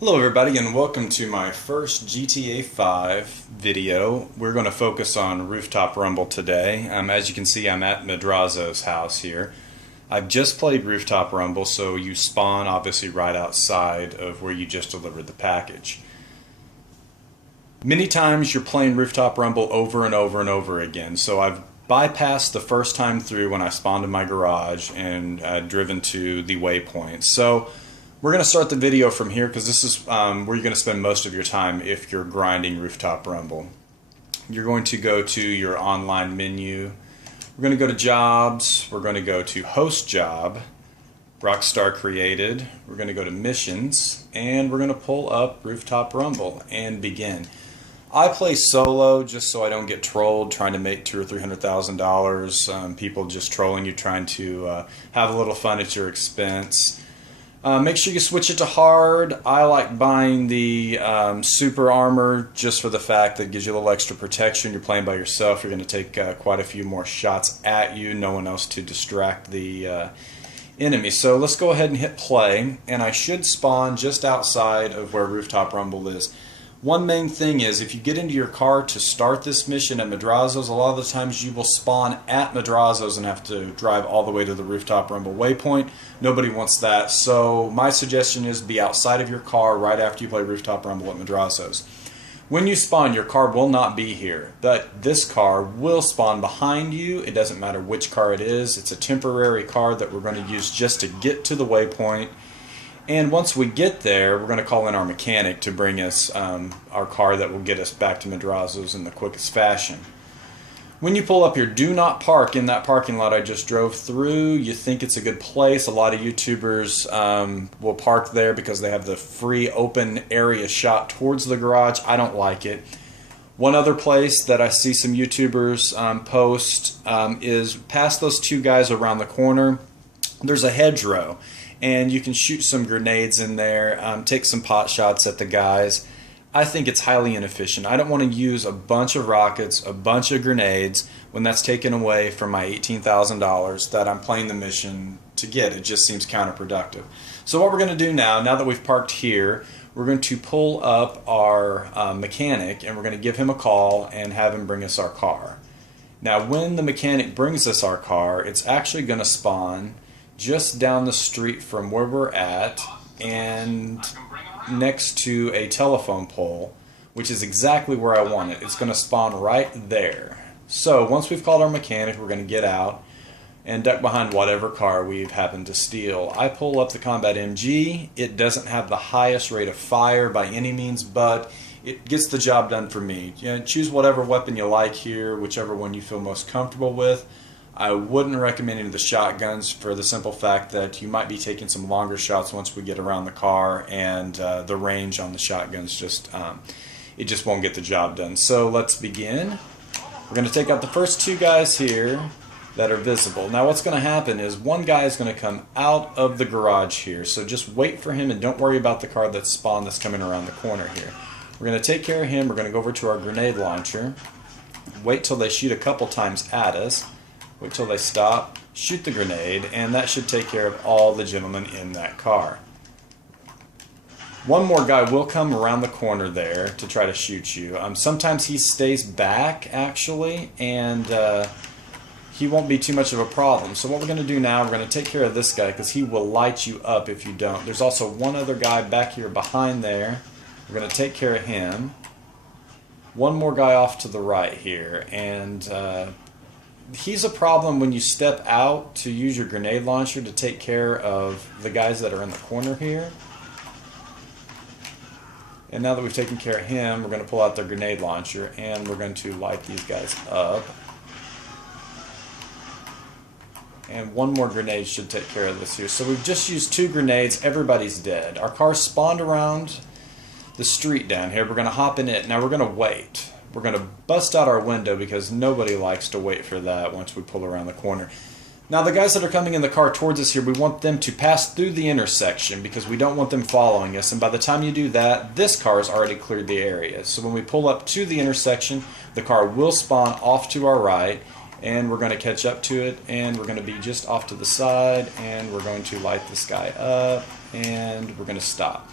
Hello everybody and welcome to my first GTA 5 video. We're going to focus on Rooftop Rumble today. As you can see, I'm at Madrazo's house here. I've just played Rooftop Rumble, so you spawn obviously right outside of where you just delivered the package. Many times you're playing Rooftop Rumble over and over and over again, so I've bypassed the first time through when I spawned in my garage and driven to the waypoint. So we're going to start the video from here because this is where you're going to spend most of your time if you're grinding Rooftop Rumble. You're going to go to your online menu. We're going to go to Jobs. We're going to go to Host Job, Rockstar Created. We're going to go to Missions, and we're going to pull up Rooftop Rumble and begin. I play solo just so I don't get trolled trying to make $200,000 or $300,000. People just trolling you, trying to have a little fun at your expense. Make sure you switch it to hard. I like buying the super armor just for the fact that it gives you a little extra protection. You're playing by yourself. You're going to take quite a few more shots at you. No one else to distract the enemy. So let's go ahead and hit play. And I should spawn just outside of where Rooftop Rumble is. One main thing is if you get into your car to start this mission at Madrazo's, a lot of the times you will spawn at Madrazo's and have to drive all the way to the Rooftop Rumble waypoint. Nobody wants that, so my suggestion is be outside of your car right after you play Rooftop Rumble at Madrazo's. When you spawn, your car will not be here, but this car will spawn behind you. It doesn't matter which car it is. It's a temporary car that we're going to use just to get to the waypoint. And once we get there, we're going to call in our mechanic to bring us our car that will get us back to Madrazo's in the quickest fashion. When you pull up here, do not park in that parking lot I just drove through. You think it's a good place. A lot of YouTubers will park there because they have the free open area shot towards the garage. I don't like it. One other place that I see some YouTubers post is past those two guys around the corner. There's a hedgerow, and you can shoot some grenades in there, take some pot shots at the guys. I think it's highly inefficient. I don't want to use a bunch of rockets, a bunch of grenades, when that's taken away from my $18,000 that I'm playing the mission to get. It just seems counterproductive. So what we're going to do now that we've parked here, we're going to pull up our mechanic, and we're going to give him a call and have him bring us our car. Now when the mechanic brings us our car, it's actually going to spawn just down the street from where we're at and next to a telephone pole, which is exactly where I want it. It's going to spawn right there. So once we've called our mechanic, we're going to get out and duck behind whatever car we've happened to steal. I pull up the Combat MG. It doesn't have the highest rate of fire by any means, but it gets the job done for me. Choose whatever weapon you like here, whichever one you feel most comfortable with. I wouldn't recommend any of the shotguns for the simple fact that you might be taking some longer shots once we get around the car, and the range on the shotguns just won't get the job done. So let's begin. We're going to take out the first two guys here that are visible. Now what's going to happen is one guy is going to come out of the garage here, so just wait for him and don't worry about the car that's spawned that's coming around the corner here. We're going to take care of him. We're going to go over to our grenade launcher, wait till they shoot a couple times at us. Wait till they stop, shoot the grenade, and that should take care of all the gentlemen in that car. One more guy will come around the corner there to try to shoot you. Sometimes he stays back, actually, and he won't be too much of a problem. So what we're going to do now, we're going to take care of this guy because he will light you up if you don't. There's also one other guy back here behind there. We're going to take care of him. One more guy off to the right here, and he's a problem when you step out to use your grenade launcher to take care of the guys that are in the corner here. And now that we've taken care of him, we're going to pull out the grenade launcher and we're going to light these guys up. And one more grenade should take care of this here. So we've just used two grenades. Everybody's dead. Our car spawned around the street down here. We're going to hop in it. Now we're going to wait. We're going to bust out our window because nobody likes to wait for that once we pull around the corner. Now the guys that are coming in the car towards us here, we want them to pass through the intersection because we don't want them following us. And by the time you do that, this car has already cleared the area. So when we pull up to the intersection, the car will spawn off to our right, and we're going to catch up to it, and we're going to be just off to the side, and we're going to light this guy up, and we're going to stop.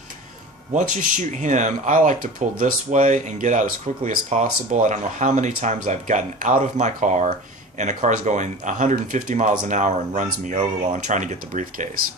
Once you shoot him, I like to pull this way and get out as quickly as possible. I don't know how many times I've gotten out of my car and a car's going 150 miles an hour and runs me over while I'm trying to get the briefcase.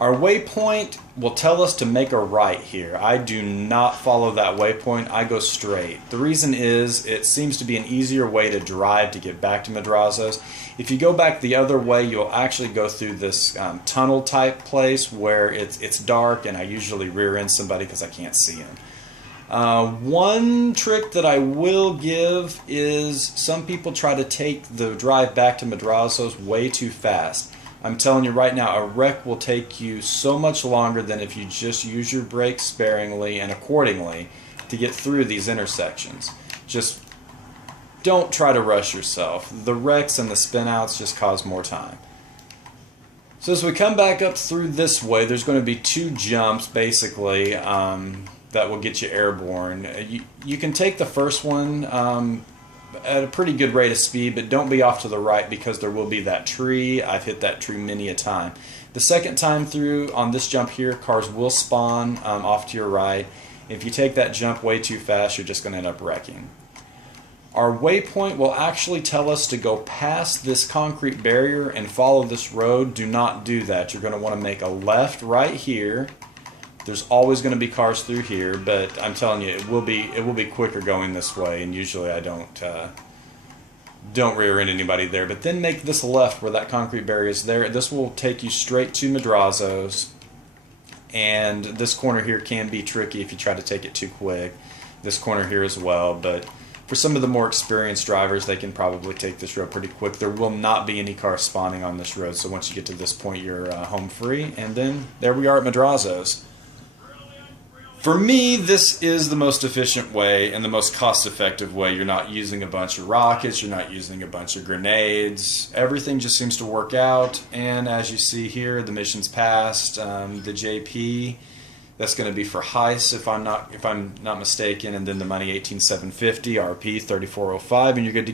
Our waypoint will tell us to make a right here. I do not follow that waypoint. I go straight. The reason is it seems to be an easier way to drive to get back to Madrazo's. If you go back the other way, you'll actually go through this tunnel type place where it's dark, and I usually rear end somebody because I can't see them. One trick that I will give is some people try to take the drive back to Madrazo's way too fast. I'm telling you right now, a wreck will take you so much longer than if you just use your brakes sparingly and accordingly to get through these intersections. Just don't try to rush yourself. The wrecks and the spinouts just cause more time. So as we come back up through this way, there's going to be two jumps basically that will get you airborne. You can take the first one at a pretty good rate of speed, but don't be off to the right because there will be that tree. I've hit that tree many a time. The second time through on this jump here, cars will spawn off to your right. If you take that jump way too fast, you're just going to end up wrecking. Our waypoint will actually tell us to go past this concrete barrier and follow this road. Do not do that. You're going to want to make a left right here. There's always going to be cars through here, but I'm telling you, it will be quicker going this way. And usually I don't rear end anybody there. But then make this left where that concrete barrier is there. This will take you straight to Madrazo's. And this corner here can be tricky if you try to take it too quick. This corner here as well, but for some of the more experienced drivers, they can probably take this road pretty quick. There will not be any cars spawning on this road, so once you get to this point, you're home free. And then there we are at Madrazo's. For me, this is the most efficient way and the most cost-effective way. You're not using a bunch of rockets, you're not using a bunch of grenades. Everything just seems to work out. And as you see here, the mission's passed. The JP, that's going to be for heist if I'm not mistaken, and then the money 18750, RP 3405, and you're good to go.